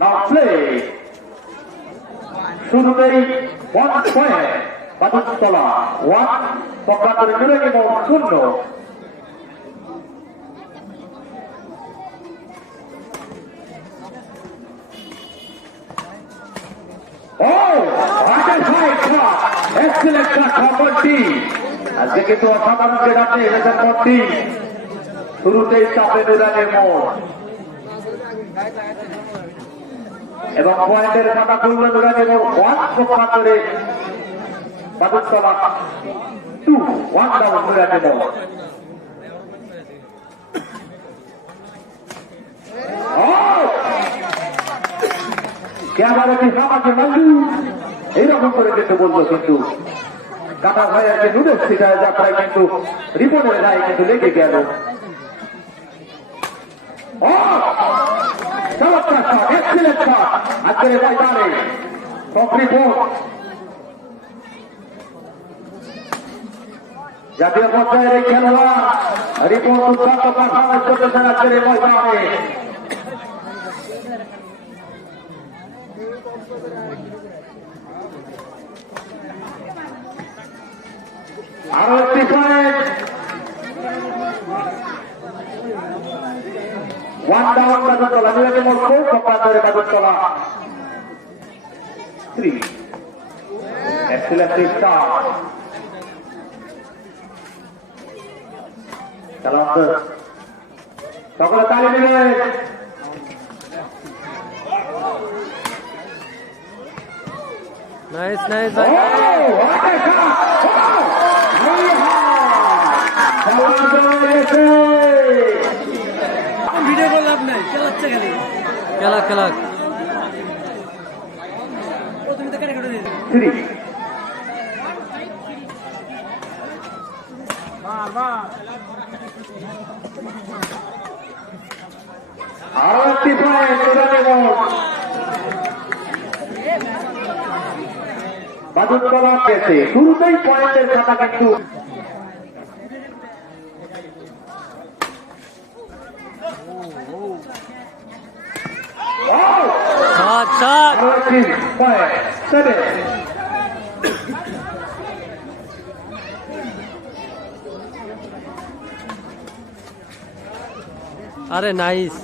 Now play. শুরুতেই 1 point Badurtala 1 পক্ষান্তরে নুরানি মোড় 0। Excellent shot from Monty. আজকে কিন্তু অসাধারণ ক্রীড়াতে এনেছেন মন্টি। শুরুতেই চাপে নুরানির মোড় এবং পয়েন্টের কথা খুলল নুরানির মোড় 1 পক্ষান্তরে বাদুরতলা 2 1 ডাউন নুরানির মোড়। ক্যামেরাটি সামাকে মাল্লু এইরকম করে কিন্তু বললো, কিন্তু কাটা ভাইয়ের যে নুডলস শিখায় যাত্রায় কিন্তু রিপনের গায়ে কিন্তু লেগে গেল। চমৎকার শট, এক্সিলেন্ট শট আজকের ময়দানে রিপন। জাতীয় পর্যায়ের এই খেলোয়াড় রিপন দুর্দান্ত পারফরমেন্স করতেছেন আজকের এই ময়দানে। আরো একটি পয়েন্ট 1 ডাউন বাদুরতলা নুরানি মোড় 4 পক্ষান্তরে বাদুরতলা 3। Excellent start. সকলে তালি দিলেন। নাইস নাইস ভাই। ভিডিও করে লাভ নাই, খেলাচ্ছে খালি খেলা খেলা। তুমি তো কেটে কেটে দিয়েছো। আরো একটি পয়েন্ট বাদুরতলা পেয়েছে। শুরুতেই পয়েন্টের খাতা কিন্তু আরে নাইস।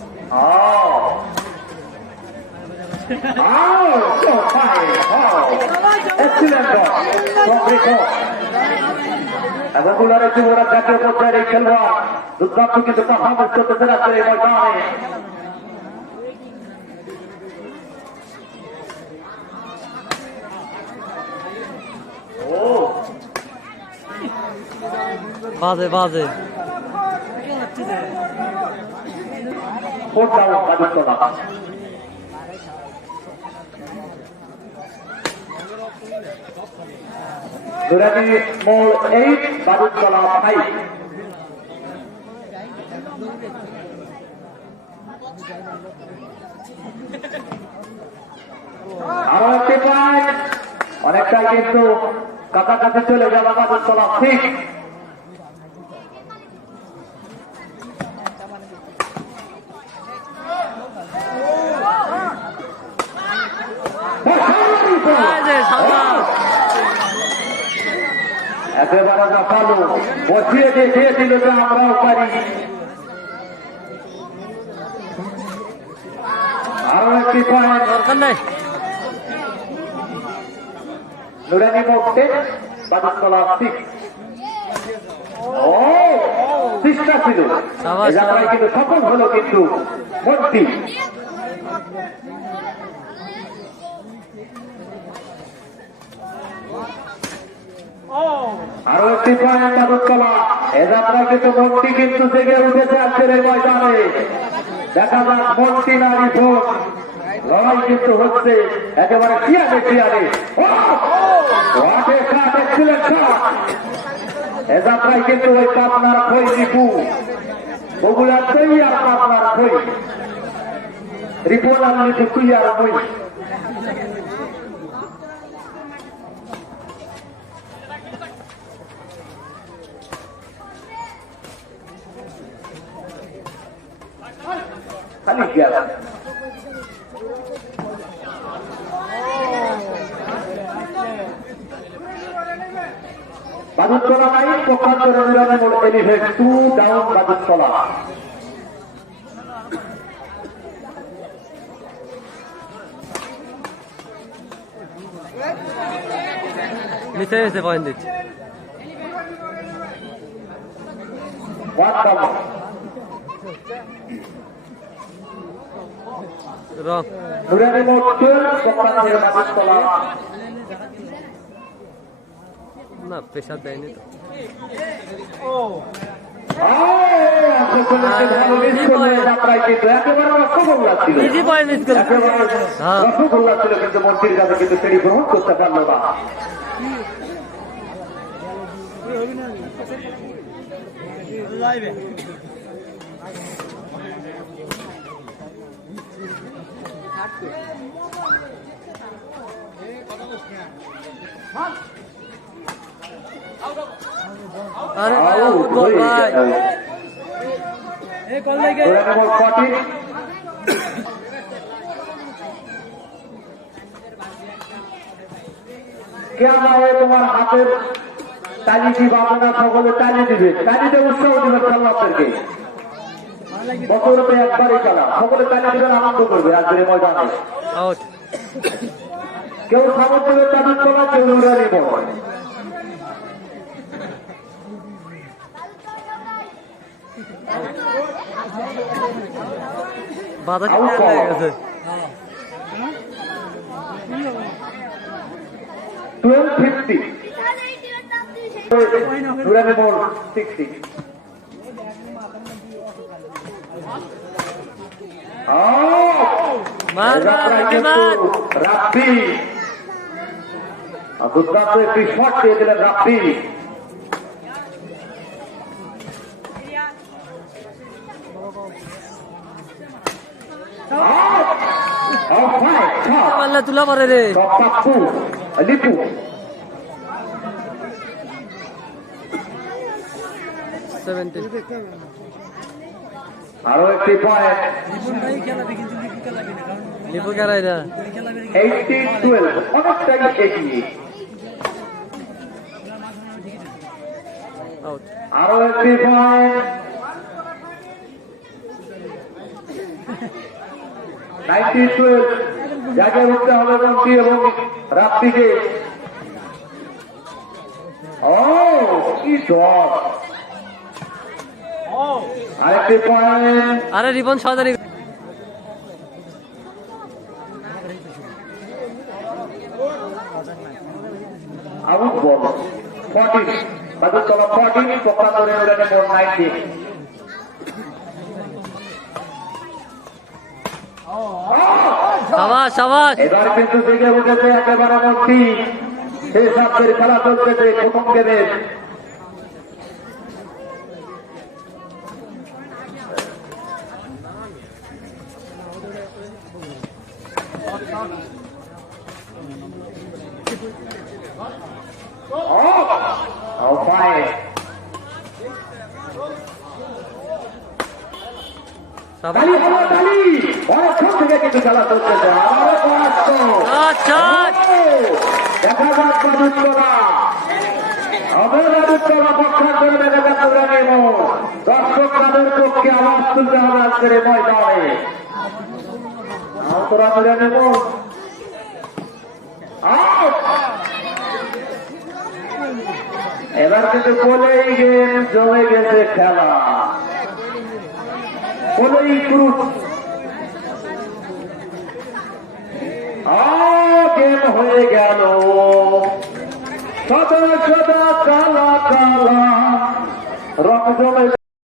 এগুলার যুবরাজ জাতীয় পর্যায়ের এই খেলোয়াড় দুর্দান্ত কিন্তু পারফরমেন্স করতেছে আজকের এই ময়দানে। বাজে বাজে। নুরানি মোড় 8 বাদুরতলা 5। আরো একটি পয়েন্ট, অনেকটা কিন্তু কাছাকাছি চলে গেল বাদুরতলা 6। একেবারে না পালো বসিয়ে দেখিয়েছিল যে আমরাও পারি। আরো একটি পয়েন্ট দরকার নাই। নুরানি মোড় 10 বাদুরতলা 6। চেষ্টা ছিল যাত্রায় কিন্তু সফল হলো কিন্তু মন্টি। আরো একটি পয়েন্ট বাদুরতলা। এ যাত্রায় কিন্তু মন্টি কিন্তু জেগে উঠেছে আজকের এই ময়দানে। দেখা যাক মন্টি না রিপন, লড়াই কিন্তু হচ্ছে একেবারে টিয়ারে টিয়ারে। এ যাত্রায় কিন্তু ওই পাবনার খই রিপু, বগুড়াতেই আর পাবনার খই রিপন আর রিপু তুই আর মই। খালি গেল বাদুরতলা নাই পক্ষান্তরে নিরানব্বই এলিভেট 2 ডাউন বাদুরতলা। নিচে এসে পয়েন্ট দিচ্ছে না প্রেশার দেয়নি তো রসগোল্লা ছিল কিন্তু মন্ত্রীর কাছে কিন্তু সেটি গ্রহণ করতে পারলো না। আরে ভাই তোমার হাতের তালি দিবা আপনারা সকলে তালি দিবে, তালিতে উৎসাহ দিবে খেলোয়াড়দেরকে। বছরতে একবারই খেলা, সকলে তালি দিবেন, আনন্দ করবে আজকের এই ময়দানে। কেউ সামর্থ্য দেবে তাদের তোলা, কেউ উড়ানি বল। বাধা হয়ে গেছে 1250 60 রাব্বি দুর্দান্ত একটি শট দিয়ে দিলেন রাব্বি। তুলা পরে রে লিপু আরো একটি পয়েন্ট লিপু খেলাই না 18-12 অনেকটাই এগিয়ে। আরো একটি পয়েন্ট 19-12 জায়গায় উঠতে হবে মন্ত্রী এবং রাত্রিকে। ও কি ডট! আরেকটি পয়েন্ট। আরে রিবন সদারি আউট বল 14 বাদুরতলা 14 পক্ষান্তরে উড়ানে বল 19। সাবাস সাবাস এবার কিন্তু দিকে উঠেছে একেবারে মন্ত্রী। সেই সাপের খেলা চলতেছে প্রথম গেমের। অনেকক্ষণ থেকে কিন্তু খেলা চলতেছে। আচ্ছা দেখা যাক বাদুরতলা হবে বাদুরতলা পক্ষান্তরে দেখা যাচ্ছে দর্শক তাদের পক্ষে আওয়াজ তুলতে হবে আজকের এই ময়দানে। তোরা ধরে নেব এবার কিন্তু বলেই গেম জমে গেছে খেলা। বলেই পুরুষ গেম হয়ে গেল সদা সদা কালা কালা রং জমে।